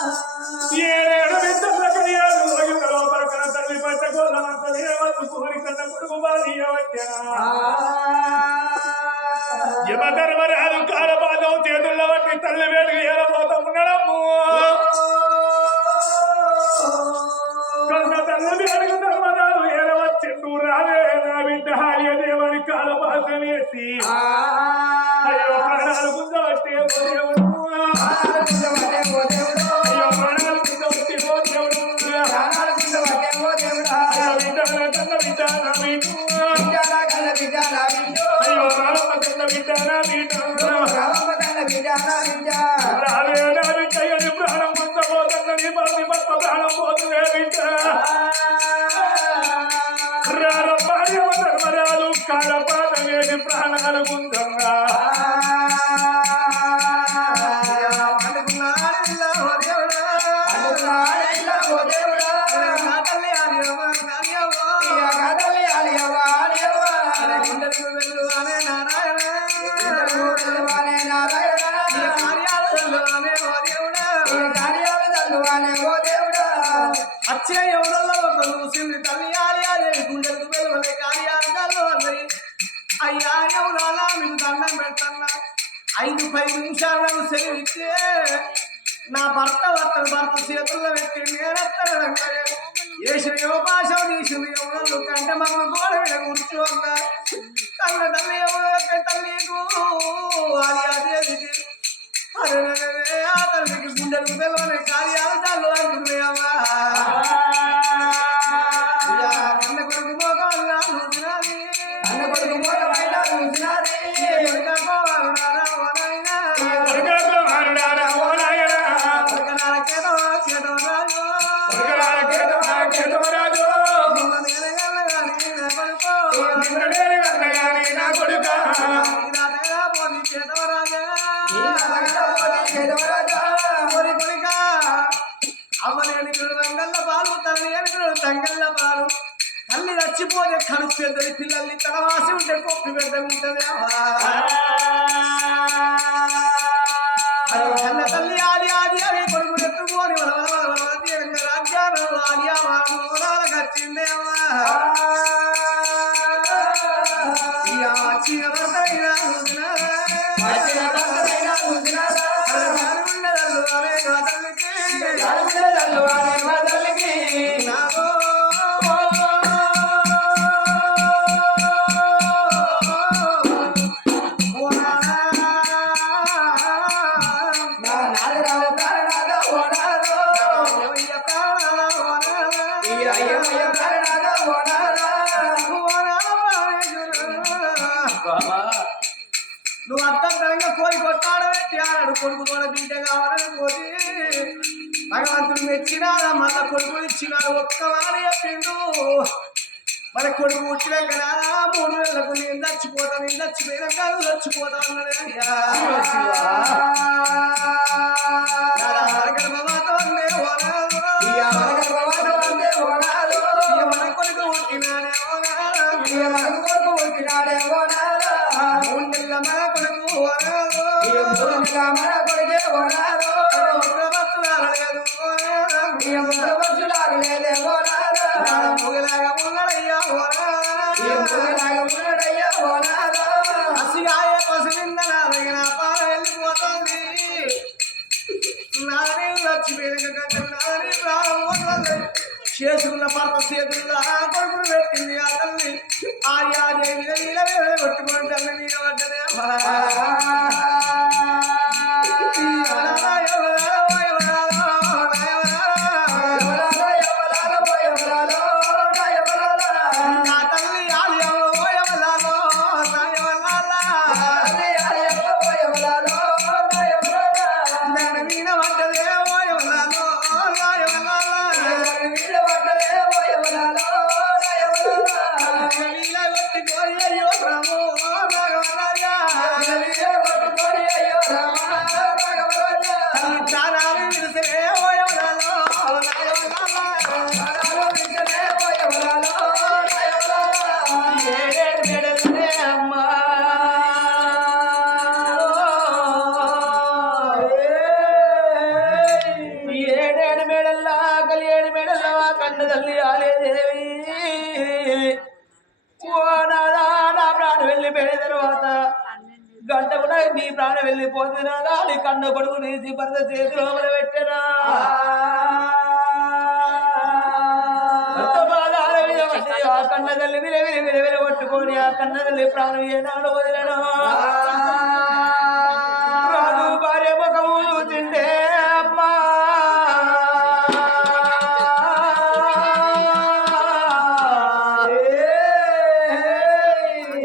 ఏడు విద్యల కయ్యాలు యుగలో పరకన తల్లి పట్ట గోలమంత దేవతు కోరి కన్న కొడుకు బాలియవచ్చనా యమధర్మరాజు కాలపాదం చేతుల్లో బట్టి తల్లి వేడికి ఏలపోతా ఉండడము కన్న తల్లి వేడికి ధర్మరాజు ఏలవచ్చిండు రావే నా బిడ్డ హార్య దేవని కాలపాదం వేసి అయ్యో ప్రాణాలు గుంజబట్టి అయ్యో ప్రాణాలు గుంజబట్టి అయ్యో రామ కన్న రావే నా బిడ్డని ప్రాణం పొందబోతుందని మళ్ళీ మొత్తం ప్రాణం పోతుందే బిడ్డ ధర్మరాజు కాలపాదం వేసి ప్రాణాలు గుంజంగా వచ్చే ఎవరల్లో ఒక చూసింది తల్లి ఆలయాలే గుండెలకు వెలువలే కార్యాలు అన్నది అయ్యా ఎవరాలా మీకు దండం పెడతన్నా 5-10 నిమిషాలను సెలవిస్తే నా భర్త చేతుల్లో పెట్టి నేనెత్తడం వేసిన యోపాశం తీసింది ఎవరు కంటే మమ్మల్ని గోడ మీద కూర్చోగా కన్న తల్లి ఎవరు తల్లికు ఆలయాదేవికి ఆ తల్లికి గుండెలకు వెలువలే కార్యాలు తల్లు అంటున్నాయమ్మా అన్న కొడుకు మోగవల్ల చూసినది అన్న కొడుకు మోగవైన చూసినది తల్లి చచ్చిపోతే కడుపు పెద్దది పిల్లల్ని తలవాసి ఉంటే కొప్పి పెద్ద ఉంటుంది కన్న తల్లి ఆది అవి కొడుకు ఎత్తుకొని రాజ్యాలు ఆది వచ్చిందేమా నువ్వు అర్థంగా కోరి కొట్టాడబెట్టి ఆడాడు కొడుకు తోడ బిడ్డ కావాలని పోతే భగవంతుడు మెచ్చినాడా మళ్ళా కొడుకులు ఇచ్చినాడు ఒక్క వారి చెప్పిండు మన కొడుకు పుట్టినాక 3 నెలలకు నేను చచ్చిపోయినాక నువ్వు చచ్చిపోతా అన్నాడు మన కొడుకు పుట్టినాడే మన కొడుకు మన కొడుకే ముగలాగా ముగడయ్యా అసిగాయ పసిలింద నా దగ్గర పాల వెళ్ళిపోతుంది నాని వచ్చిపోయిన ప్రారంభం చేసుకున్న భర్త చేతుల్లో కొడుకులు పెట్టింది ఆ తల్లి ఆర్యాదేవి కొట్టుకుని తల్లి మీద పడ్డదే కన్న తల్లి ఆలేదేవి ఓ నాదా నా ప్రాణం వెళ్ళిపోయిన తర్వాత గంట కూడా నీ ప్రాణం వెళ్ళిపోతున్నా నీ కన్న కొడుకు నీసి భర్త చేతిలో పెట్టనా ఆ కన్న తల్లి విల కొట్టుకొని ఆ కన్న తల్లి ప్రాణం ఏనాడు వదిలేను రాజు భార్య ముఖము చూసిండే అమ్మా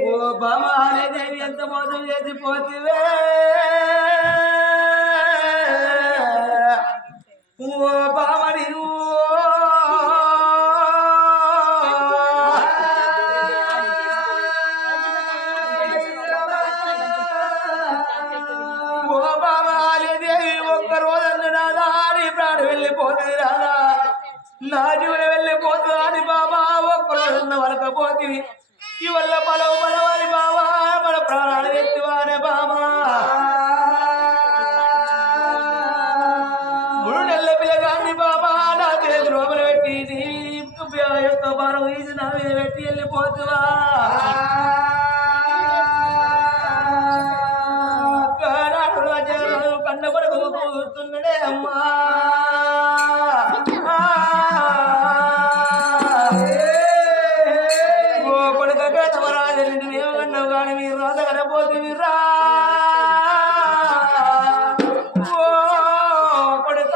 ఓ బామాదేవి ఎంత మోసం చేసి పోతివే ఓ బామని వెళ్ళిపోతుంది రాదా నా జీవులు వెళ్ళిపోతుంది అని బాబా ఒక్కరోజున్న వలకపోతుంది ఈ వల్ల బలవని బాబా మన ప్రాణాలు ఎత్తివానే బాబా 3 నెలల పిల్లగాని బాబా నా చేతి లోపల పెట్టి యొక్క భారం ఈసి నా మీద పెట్టి వెళ్ళిపోతువా కన్న కొడుకు కూర్చున్నాడే అమ్మా మీరు రాత కనపోతురా ఓ కొడుక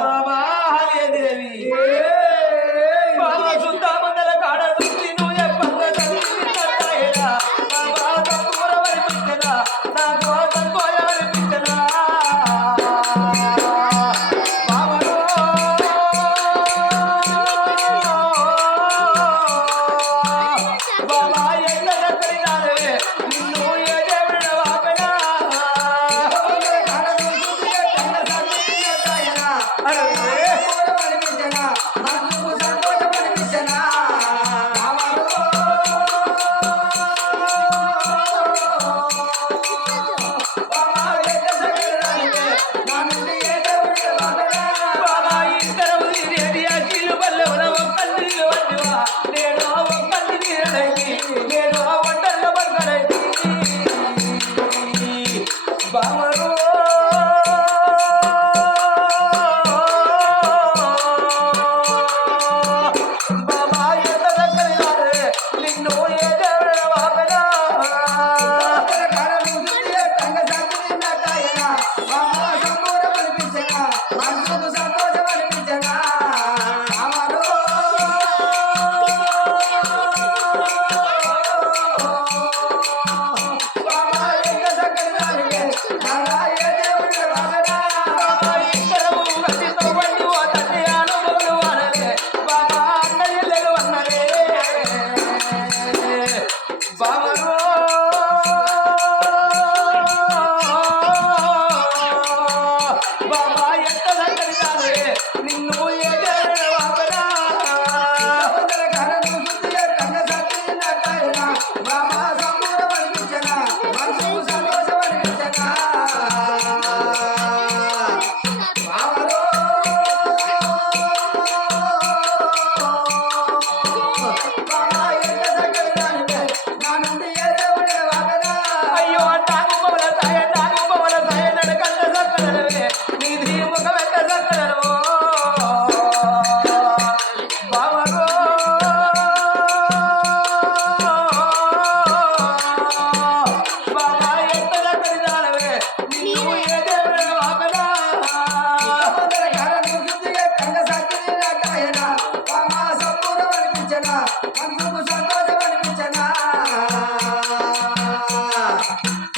బాబా హరిదేవి బాబా శుద్ధ మందల కాడ నుంచి నువ్వు చెప్పంగా బాబా తక్కువ వరిపించనా నాకు తక్కువ వరిపించనా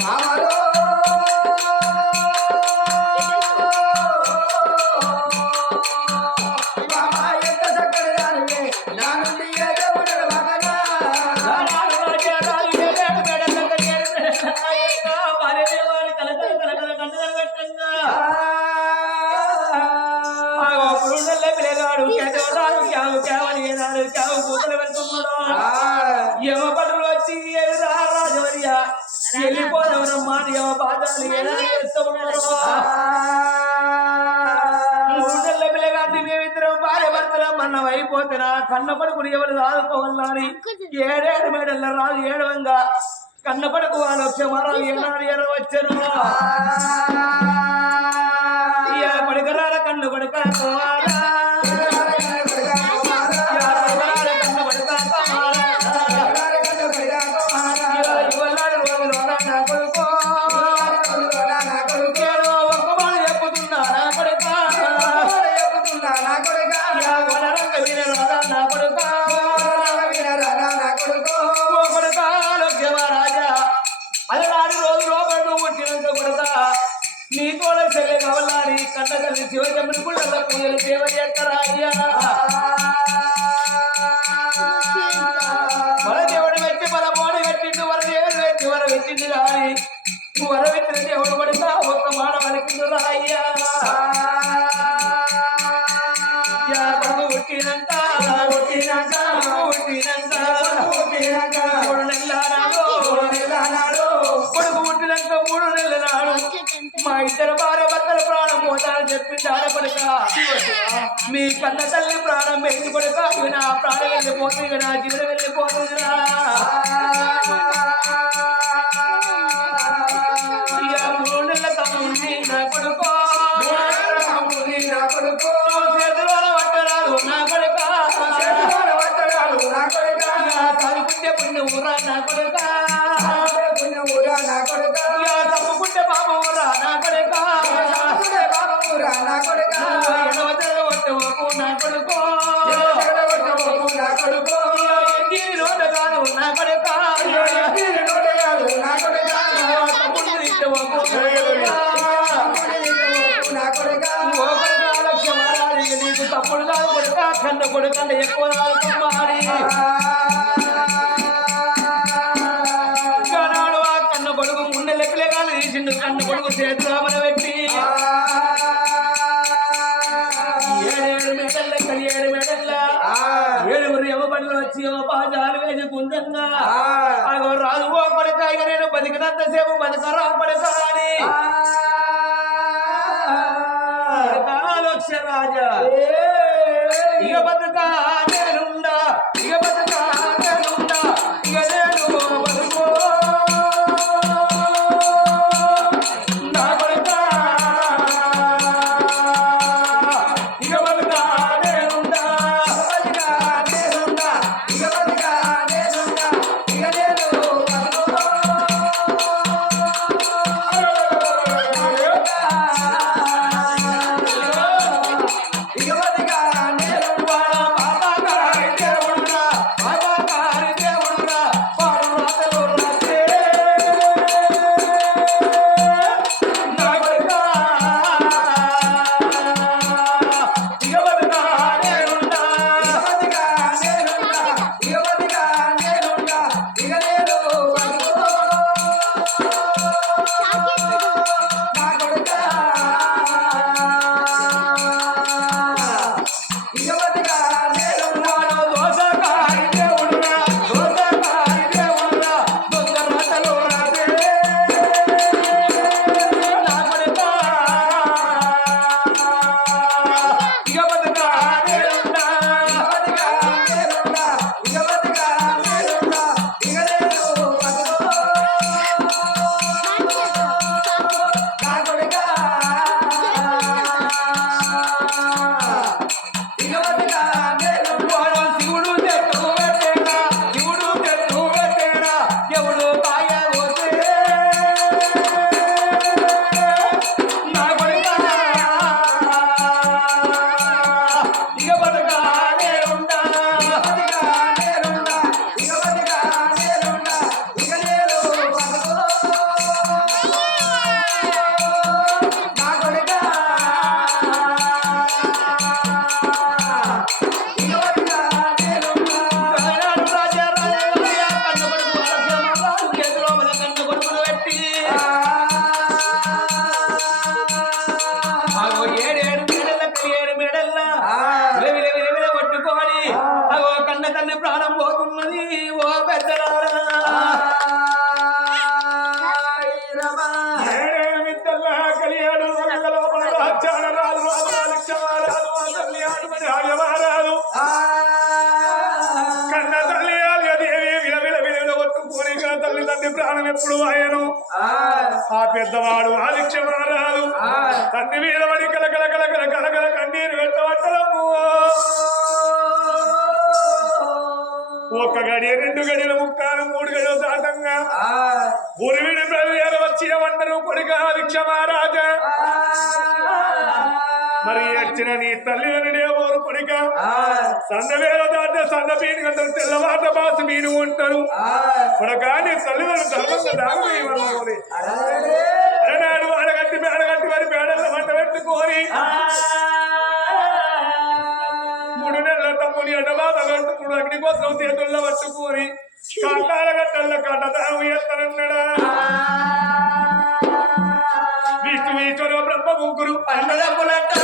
Amaro మాని బాధాలు ఎలా చేస్తామన్నారో మూడెళ్ళ పిల్లగాంటి మేమిద్దరం భార్య భర్తలం మనం అయిపోతున్నా కన్న పడుకుని ఎవరు ఆదుకోవాలని ఏడేడు మేడల్ల రాదు ఏడవంగా కన్న పడుకు వాళ్ళు క్షమారాలు ఏనాడు ఎరవచ్చను పడకరాల కన్ను పడక నీ తోడ చెల్లె కావాలని కన్నగల్లి శివజమ్మని కూడా పూజలు సేవ చేస్తారాయ్యా వరదేవుడు పెట్టి బలమోడ పెట్టిండు వరదేవుడు పెట్టి వర పెట్టిండు కానీ వర పెట్టిన దేవుడు పడితే ఒక్క మాట వలికిండు రాయ్యా కొడుకు పుట్టినాక మూడు నెలల నాడు కొడుకు పుట్టినాక 3 నెలల నాడు మా ఇద్దరు భార్య భర్తల ప్రాణం పోతారని చెప్పింది ఆడపడక మీ కన్న తల్లి ప్రాణం పెట్టి కొడుక నా ప్రాణం వెళ్ళిపోతుంది నా జీవనం వెళ్ళిపోతుంది ఇక 3 నెలల తమ్ముంది నా కొడుకో చేతుల పట్టడాలు నా కొడుక చదువుకుంటే పుణ్య ఊరా నా కొడుక తప్పుకుంటే పాప ఊరా నా కొడుక ఎడవతెరగొట్టవకు నా కొడుకో దీని నోట కాదు నా కొడుక తమ్ముడు ఇష్టవకు నీకు తప్పుడు కాదు కొడుక కన్న కొడుకంటే ఎక్కువ మారి నాడు ఆ కన్న కొడుకు ముందు లెక్కలేగాలు తీసిండు కన్న కొడుకు చేతిలో పెట్టి 7 మెడల్ల 7 మెడల్ల 7 యమబండ్లు వచ్చి పాజాలు వేసుకుందంగా అగో రాదు ఓ పడక ఇక నేను బతికినంత సేపు బతకరా పడక అని రాజా ఇక బతుకా నేనుండా ఇక బతుకా నేనుండా ఇక నేను బతుకో నా బతుకా ఇక బతుకా నేనుండా బతుకా నేనుండా ఇక బతుకా నేనుండా ఇక నేను ఇక బతుకా ఏడేడు మిద్దల్లా కలియాడు రోజుల లోపల రాజ్యాలరాలు రాజమాలిక్షమారాలు ఆ తల్లి ఆడుమని ఆర్యమారాలు కన్న తల్లి ఆర్యదేవి విలవిల విలువలు కొట్టుకొని తల్లి తండ్రి ప్రాణం ఎప్పుడు ఆయను ఆ పెద్దవాడు ఆలిక్షమారాలు తండ్రి మీద పడి కలకల కలకల కలకల కన్నీరు పెట్టబట్టలము ఒక్క గడియ 2 గడియల ముక్కాను 3 గడియలు దాటంగా ఊరివిడి ప్రజలు వచ్చి ఏమంటారు కొడుక ఆలిక్షమారాజా మరి వచ్చిన నీ తల్లిదండ్రుడే ఓరు కొడుక సందవేల దాటే సంద మీను అంటారు తెల్లవాట బాసు మీను ఉంటారు కొడక నీ తల్లిదండ్రులు ధర్మంగా దాగమని అలనాడు ఆడగట్టి పేడగట్టి మరి పేడల్లో మంట పెట్టుకొని 3 నెలల తమ్ముని అడ్డబాధ కట్టుకుడు అగ్ని కోసం చేతుల్లో పట్టుకొని కాటాల గట్టల్లో కట్టదాము ఎత్తనన్నాడా విష్ణువీశ్వర బ్రహ్మ ముగ్గురు అన్నదమ్ములంట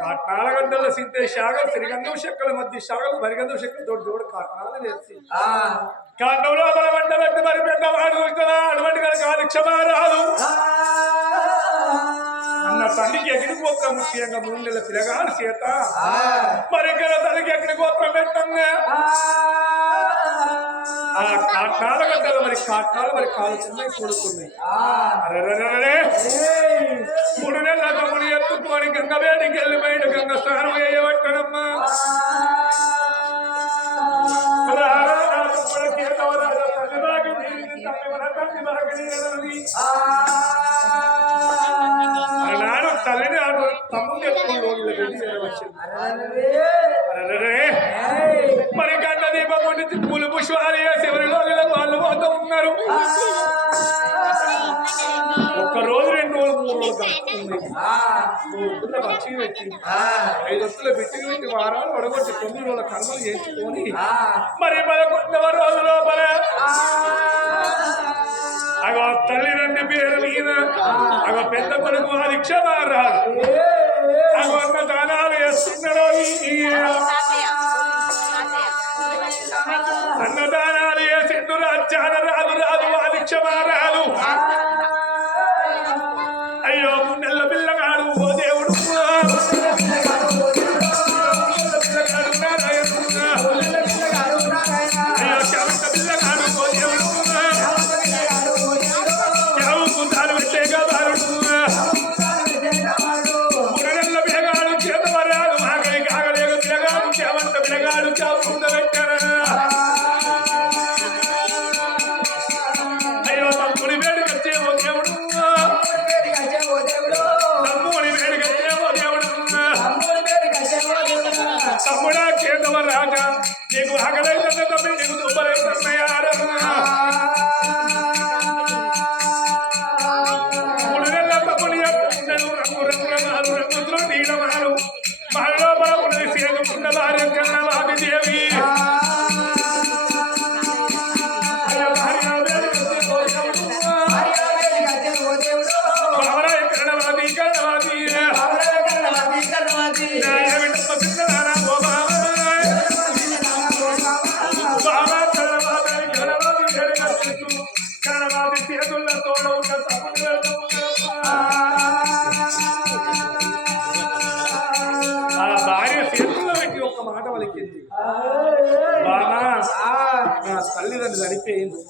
కాట్నాలగడ్డల సిద్ధే శాగలు శ్రీగంధం చెక్కల మధ్య శాగలు మరిగంధం చెక్కలు తోటి జోడు కాట్నాలు చేసి కాండంలో మన వంట పెట్టి మరి పెద్దవాడు అటువంటి కనుక ఆలిక్షమారాదు అన్న తల్లికి ఎగిరి గోత్రం ముఖ్యంగా 3 నెలల పిల్లగాడు చేత మరి ఇక్కడ తల్లికి ఎగిరి గోత్రం పెట్టంగా ఆ కాట్నాలగడ్డలు మరి కాట్నాలు మరి కాలు చిన్నవి కొడుతున్నాయి 3 నెలల తమ్ముని ఎత్తుకొని గంగ వేడికి వెళ్ళి బయట గంగ స్నానం వేయబట్టడమ్మా నాడు తల్లిని ఆడు తమ్ముని ఎత్తుకొని మరి గంట దీపం కొట్టి పూలు పుష్పాలు చివరి రోజుల వాళ్ళు పోతూ ఉన్నారు ఒక్క రోజు 2 రోజులు 3 రోజులు పక్షి పెట్టి 5 వస్తువుల బిట్టుకు పెట్టి వారాలు వడగొట్టి 9 రోజుల కర్మలు చేయించుకొని మరి 11వ రోజు లోపల అగో తల్లిదండ్రి పేరు మీద అగో పెద్ద కొడుకు ఆలిక్షమారాదు అగో అన్న దానాలు వేస్తున్నాడు అన్నదానాలు చేసిండు రాజ్యాల రాదు రాదు అది క్షమారాలు అయ్యో నెల్ల పిల్లగాడు ఓ దేవుడు అయ్యో చెవంత పిల్లగాడు ఓ దేవుడు చెవుకుంటారు పెట్టే కాబారుడు మురగల్ల పిల్లగాడు చేతవరాలు ఆగలి కాగలేక పిల్లగాడు చెవంత పిల్లగాడు చెవుకుంట పెట్టారా అయ్యో తమ్ముడి వేడుకొచ్చే ఓ దేవుడు తమ్ముడి వేడుకొచ్చే ఓ దేవుడు తమ్ముడా కేంద్ర రాజా నీకు ఆకలైతే తమ్మి నీకు దుబ్బలైతున్నాయారా మూడు నెలల తమ్ముడి రంగు రంగుల మారు రంగులో నీడమారు మాలో బాబుని సేదుకున్న భార్య కన్నవాది దేవి భార్య చేతుల్లో పెట్టి ఒక్క మాట పలికింది బాగా నా తల్లిదండ్రులు చనిపోయింది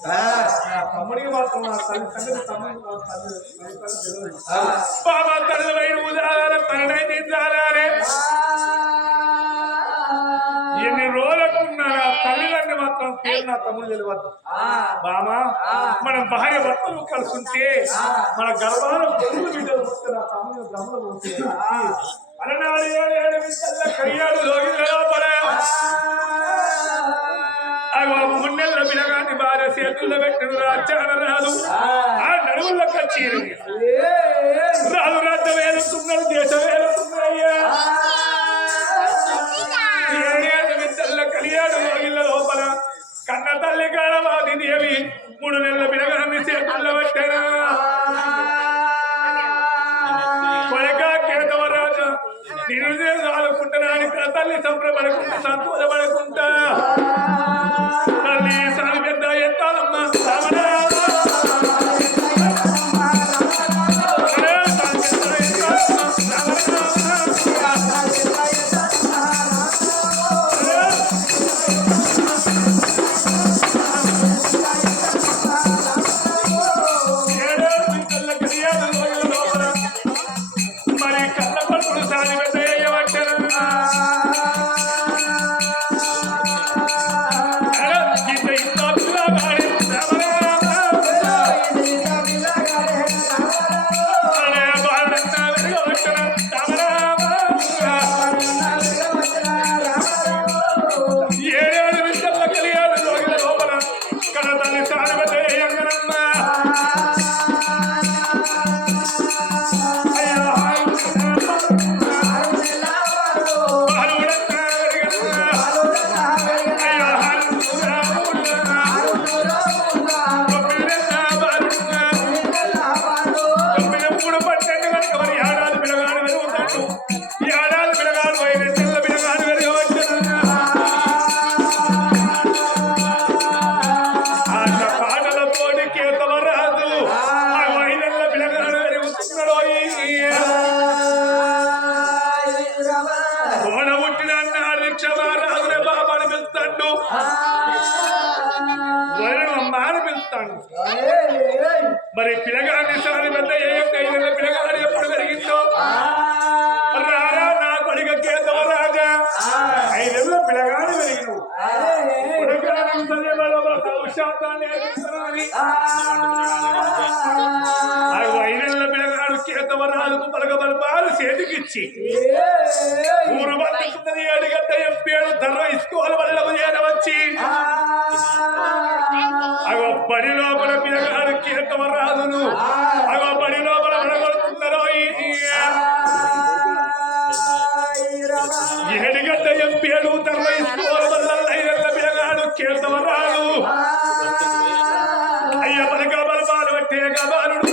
తమ్ముడికి మాత్రం నా తల్లి సంగతి బాబా తల్లివైన ఉదాహరణ తననైతే చాలారే ఎన్ని రోజులకున్నా తల్లిదండ్రులు మాత్రం పేరు నా తమ్ముడు తెలియదు బామా మనం భార్య భర్తలు కలిసి ఉంటే మన గర్భాల పొరుగు బిడ్డలు వస్తే నా తమ్ముడు గమనం అలనాడు కయ్యాడు మున్నెల్ల పిల్లగాని భార్య చేతుల్లో పెట్టిన రాజ్యాల రాదు ఆ నడువులకు వచ్చి రాదు రాజ్యం వేలుతున్నాడు దేశం వేలుతున్నాయ్యా తెల్ల కలియాడు లోగిళ్ళ లోపల కన్న తల్లి కాడవాది దేవి 3 నెలల పిల్లగాన్ని చేతుల్లో పెట్టారా కొడగా కేతవరాజు నిరుదే సాదుకుంటున్నాను తల్లి సంబరపడకుండా సంతోషపడకుండా తల్లి సాగు పెద్ద ఎత్తాలమ్మా మరి కన్న పడుకుడు సాగి పెద్ద ఏమంటారు మరి పిల్లగాన్ని సారి పెద్ద పిల్లగాడు ఎప్పుడు పెరిగిందో రారా నా కొడుక కేతవ రాజా 5 నెలల పిల్లగాడు పెరిగిను పిల్లగాడు కేతవరాలకు పలకబలపాలు చేతికిచ్చి ఊరు బతుకున్నది 7 గంట ఎంపేడు ధర్మ ఇసుకోవాలి వల్ల వచ్చి అగో బడి లోపల పిల్లగాడు కేతవరాదును అగో బడి లోపల పడగొడుతున్నారు 7 గంట ఎంపేడు ధర్మ ఇసుకోవాలి వల్ల 5 నెలల పిల్లగాడు కేతవరాదు అయ్య పలకబలపాలు పట్టే గబాలుడు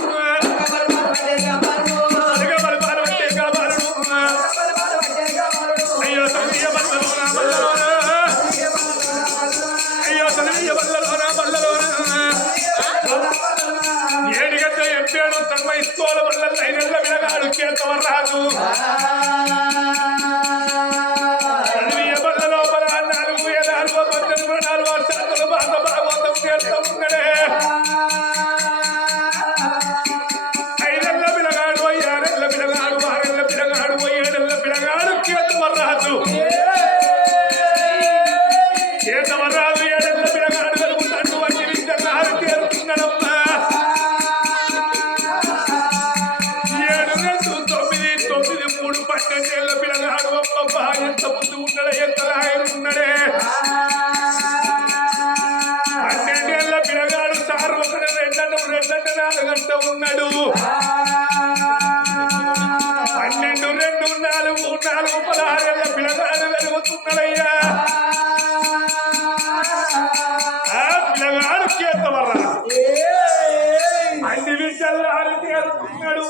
అయ్యో అడవి బల్లలోన ఏడుగంట ఎంపేడు సర్వ ఇసుకోల వల్ల లైనెల్ల విడగాడు చేతవరాజు అడవి బల్ల లోపల 4 వర్షాలు బాధ భాగవతం చేస్తూ ఉన్నడే రాజు చేతవరాజు ఏడెల్ల పిల్లగాడు కలుగుతాడు వంటి విద్యన్నారు తేరుతున్నాడమ్మా 7 2 9 9 3 12 ఏళ్ళ పిల్లగాడు అబ్బబ్బా ఎంత ముందు ఉన్నాడే ఎంత లాయనున్నాడే 12 ఏళ్ళ పిల్లగాడు సారు ఒకటి 2 4 గంట ఉన్నాడు 12 2 4 16 ఏళ్ళ పిల్లగాడు వెలుగుతున్నాడయ్యా ఆ పిల్లగాడు చేతవరా అన్ని విషయాలు తేరుతున్నాడు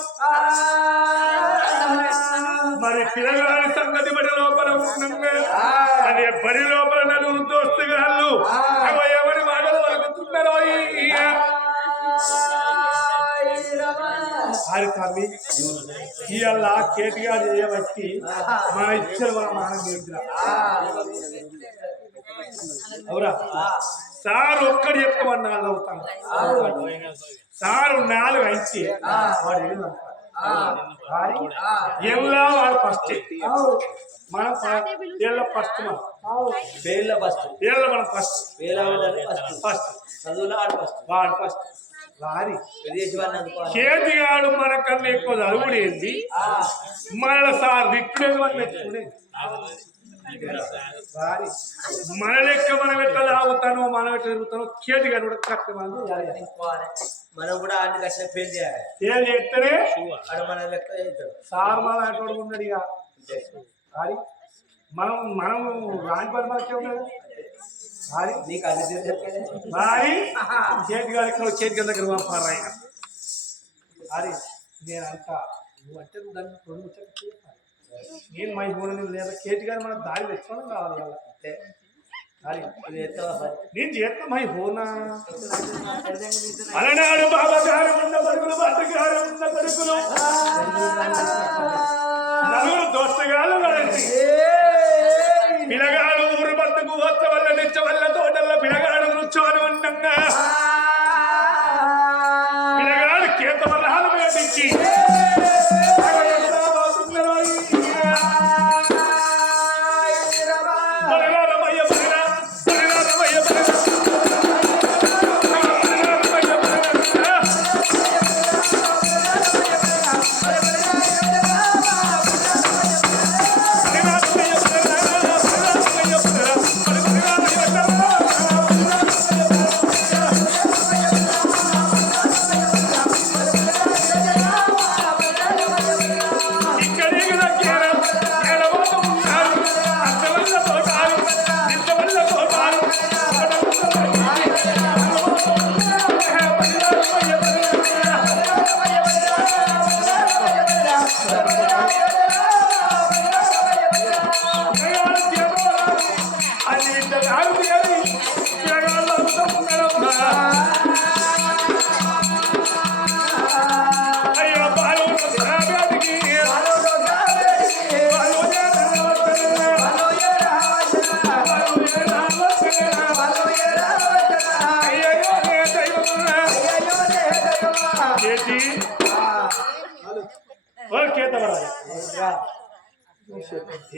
మరి పిల్లగాడి సంగతి బడి లోపల ఉండంగా అదే బడి లోపల 4 దోస్తుగాళ్ళు ఎవరి మాటలు వలుకుతున్నారో హరితమ్మి ఇవాళ కేటీఆర్ చేయబట్టి మన ఇచ్చిన మన మానవ అవురా సార్ ఒక్కడు చెప్తామని 4 అవుతాను సారు 4 అయితే వాడు ఎలా వాడు ఫస్ట్ మనం ఏళ్ళ ఫస్ట్ ఏళ్ళ మనం ఫస్ట్ వాడు ఫస్ట్ వారి కేటీఆడు మనకన్నా ఎక్కువ చదువుడేంది మన సార్ దిక్కులేదు అని పెట్టుకునే వారి మన లెక్క మనం ఎట్లా తాగుతానో మనం ఎట్లా తిరుగుతానో కేటీఆడు కూడా కష్టమంది మనం కూడా అన్ని కష్టం ఫెయిల్ చేయాలి ఫెయిల్ చేస్తేనే మన లెక్క సార్ మన అటువంటి ఉన్నాడు ఇక వారి మనం రాని పని మనకే ఉన్నది భారీ నీకు అన్ని భారీ చేతి గారు ఇక్కడ చేతి దగ్గర పంపారా ఇక భారీ నేను అంతా నువ్వు అంటే దాన్ని 2 ముచ్చట్లు నేను మై పోనీ లేదా కేటీ గారు మన దారి తెచ్చుకోవడం కావాలి అంటే నేను చేస్తా మై హోనా అలనాడు బాబా గారు ఉన్న కొడుకులు భర్త గారు ఉన్న కొడుకులు 4 దోస్తగాళ్ళు పిల్లగాడు ఊరు బతుకు వచ్చ వల్ల నిచ్చ వల్ల తోటల్లో పిల్లగాడు నృత్యాలు ఉండగా పిల్లగాడు కేత వరాలు వేటించి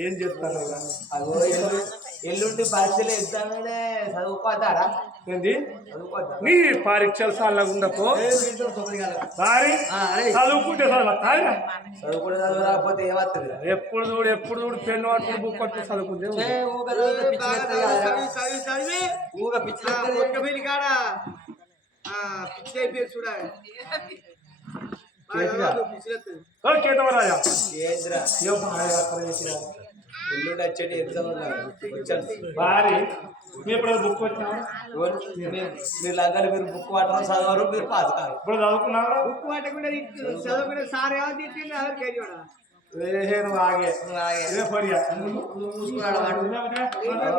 ఏం చెప్తాను అగో ఎల్లుండి పరీక్షలు ఎగ్జామ్లే చదువుకోతారా ఏంది నీ పరీక్షలు సాలగుండపో సారీ చదువుకుంటే చదువుకుంటే చదువు రాకపోతే ఏమవుతుంది ఎప్పుడు చూడు పెన్ను పట్టుకుని బుక్ పట్టుకుని చదువుకుంటే ఊగా పిచ్చి కాడ పిచ్చి అయిపోయి చూడాలి ఎల్లుండి వచ్చేటి ఎగ్జామ్ భారీ ఎప్పుడు బుక్ వచ్చినా మీరు లంగాలు మీరు బుక్ పట్టడం చదవరు మీరు పాస్ కాదు ఇప్పుడు చదువుకున్నారా బుక్ పట్టకుండా చదువుకునే సార్ ఏమో నువ్వు ఆగే ఇదే పడియా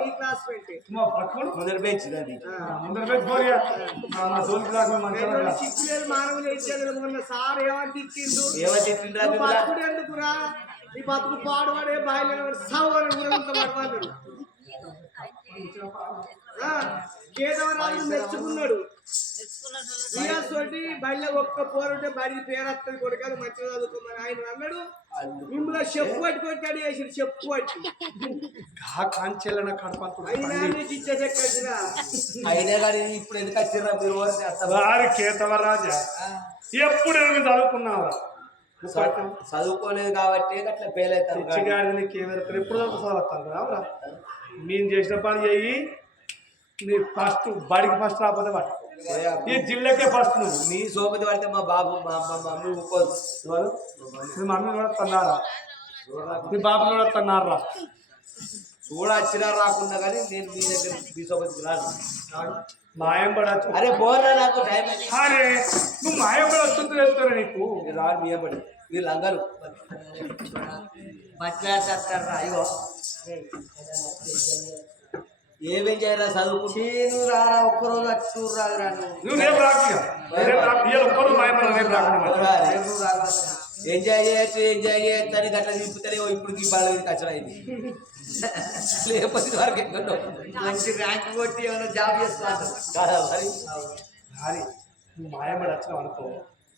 ఈ క్లాస్ పెట్టి పట్టుకోడు ముందర పెంచింది అది ముందర పెట్టి పోరియా మా సోల్ క్లాస్ మంచిగా చిక్కులేదు మానవులు ఇచ్చేది మొన్న సార్ ఏమంటే ఇచ్చిండు ఏమని చెప్పిండ్రా నువ్వు బతుకుడు ఎందుకురా ఈ బతుకు పాడువాడే బాయిలో సావని కూడా పడమన్నాడు కేదవరాజు మెచ్చుకున్నాడు తోటి బయట ఒక్క పోరుంటే బడికి పేరత్తది కొడుకాదు మంచిగా చదువుకోమని ఆయన అన్నాడు మిమ్మల్ని చెప్పు పట్టి కొట్టాడు చేసి చెప్పు పట్టి కాంచెల్లన కడపంతుడు అయినా నీకు ఇచ్చేసెక్కిన అయినా కానీ ఇప్పుడు ఎందుకు వచ్చిర్రా మీరు వారి కేతవరాజా ఎప్పుడు నేను చదువుకున్నావా చదువుకోలేదు కాబట్టి అట్లా ఫెయిల్ అవుతాను పిచ్చిగాడి నీకు ఏమైనా ఎప్పుడు చదువుతాను కదా నేను చేసిన పని చెయ్యి నీ ఫస్ట్ బడికి ఫస్ట్ రాకపోతే పట్టు ఈ జిల్లాకే ఫస్ట్ నువ్వు నీ సోపతి పడితే మా బాబు మా మమ్మీ ఊరుకోదు మీ మమ్మీ కూడా తన్నారా మీ బాబు కూడా తన్నారా చూడ వచ్చినా రాకుండా కానీ నేను మీ దగ్గర మీ సోపతికి రాను మాయం పడచ్చు అరే బోర్రా నాకు టైం అరే నువ్వు మాయం కూడా వస్తుంది వెళ్తారా నీకు రాడు మీ పడి వీళ్ళు అందరూ మాట్లాడతారా అయ్యో ఏమేం చేయరా చదువుకుంటే రారా ఒక్కరోజు వచ్చి చూడు రాదురా నువ్వు రేపు ఒక్కరు మాయం ఎంజాయ్ చేయొచ్చు అని గట్లా తిప్పుతానే ఇప్పుడు ఈ బాగా కచ్చడం అయింది లేకపోతే వరకు ఎక్కడో మంచి ర్యాంక్ కొట్టి ఏమైనా జాబ్ చేస్తున్నాను కాదా మరి మరి నువ్వు మాయపడి వచ్చినావు అనుకో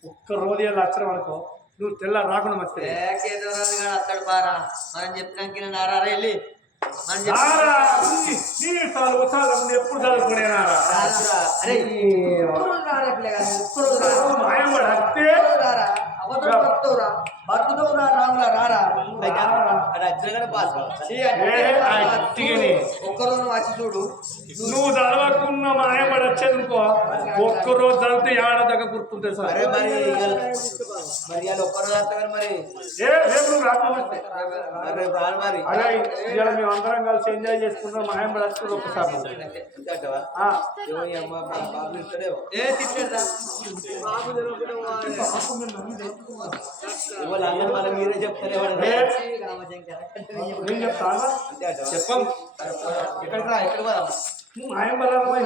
ఒక్క రోజు ఇలా వచ్చినావు అనుకో నువ్వు తెల్ల రాకుండా మంచిది అత్తడు బారా మనం చెప్పడానికి నారా వెళ్ళి ఎప్పుడు చదువుకునేనారా అరే మాయపడి వస్తే ఒక్కరోజు వచ్చి చూడు నువ్వు చదవకున్న మాయపడి వచ్చేది అనుకో ఒక్కరోజు చదివితే ఏడ దగ్గర గుర్తుంటుంది సార్ మరి మరి వాళ్ళు ఒక్కరోజు వస్తారు మరి రేపు నువ్వు రాకపోతే రేపు రాను మరి అదే ఇవాళ మేము అందరం కలిసి ఎంజాయ్ చేసుకుంటాం మాయపడి వస్తుంది ఒక్కసారి బాబు ఇస్తాడేమో ఏ తిట్టాడా వాళ్ళందరూ మనం మీరే చెప్తారు నేను చెప్తాను చెప్పం ఎక్కడ రా ఎక్కడ పోదాం మాయం బలాలపై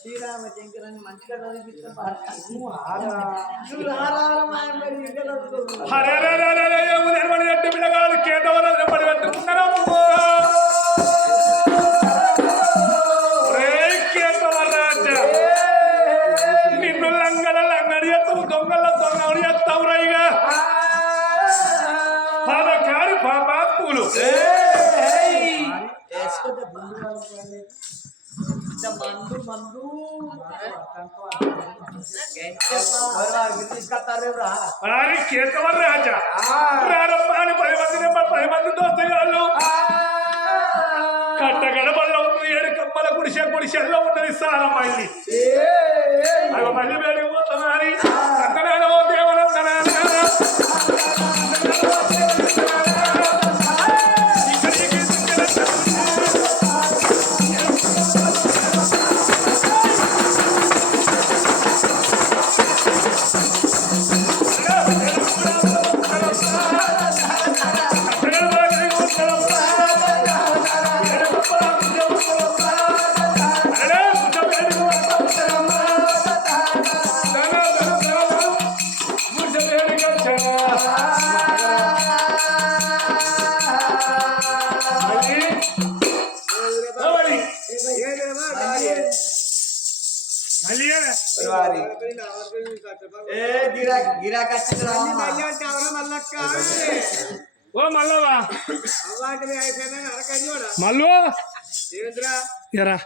శ్రీరామశంకరాన్ని మంచిగా పిల్లగాడు కేంద్రం పడి పెట్టుకున్నారా నిన్ను లంగల లంగడి ఎత్తు దొంగల దొంగడి ఎత్తావు రైగా పదకారి పాపాత్ములు మరి కేతవర్ రాజా రారప్ప అని 10 మంది దోస్తగాళ్ళు కట్టగడబల్లో ఉంది 7 కమ్మల గుడిసెల్లో ఉన్నది సారా మళ్ళీ అవి మళ్ళీ వెళ్ళిపోతున్నారు అందరూ దేవనందనా ఓ మల్లవా మల్లు ఎరా